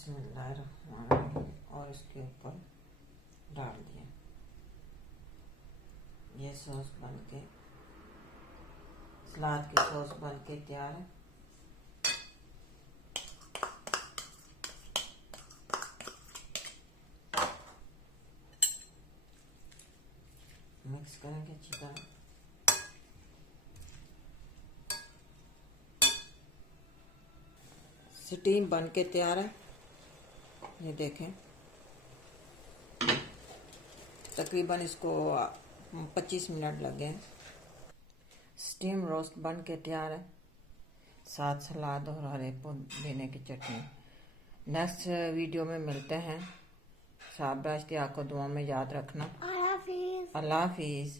बिस्मिल्लाहिर्रहमानिर्रहीम और इसके ऊपर डाल दिया। ये सॉस बन के, सलाद की सॉस बन के तैयार है। मिक्स करेंगे अच्छी तरह। स्टीम बन के तैयार है। ये देखें, तकरीबन इसको 25 मिनट लगे हैं। स्टीम रोस्ट बन के तैयार है, साथ सलाद और हरे पुदीने की चटनी। नेक्स्ट वीडियो में मिलते हैं। शाबाश, आपको दुआ में याद रखना। अल्लाह हाफिज़।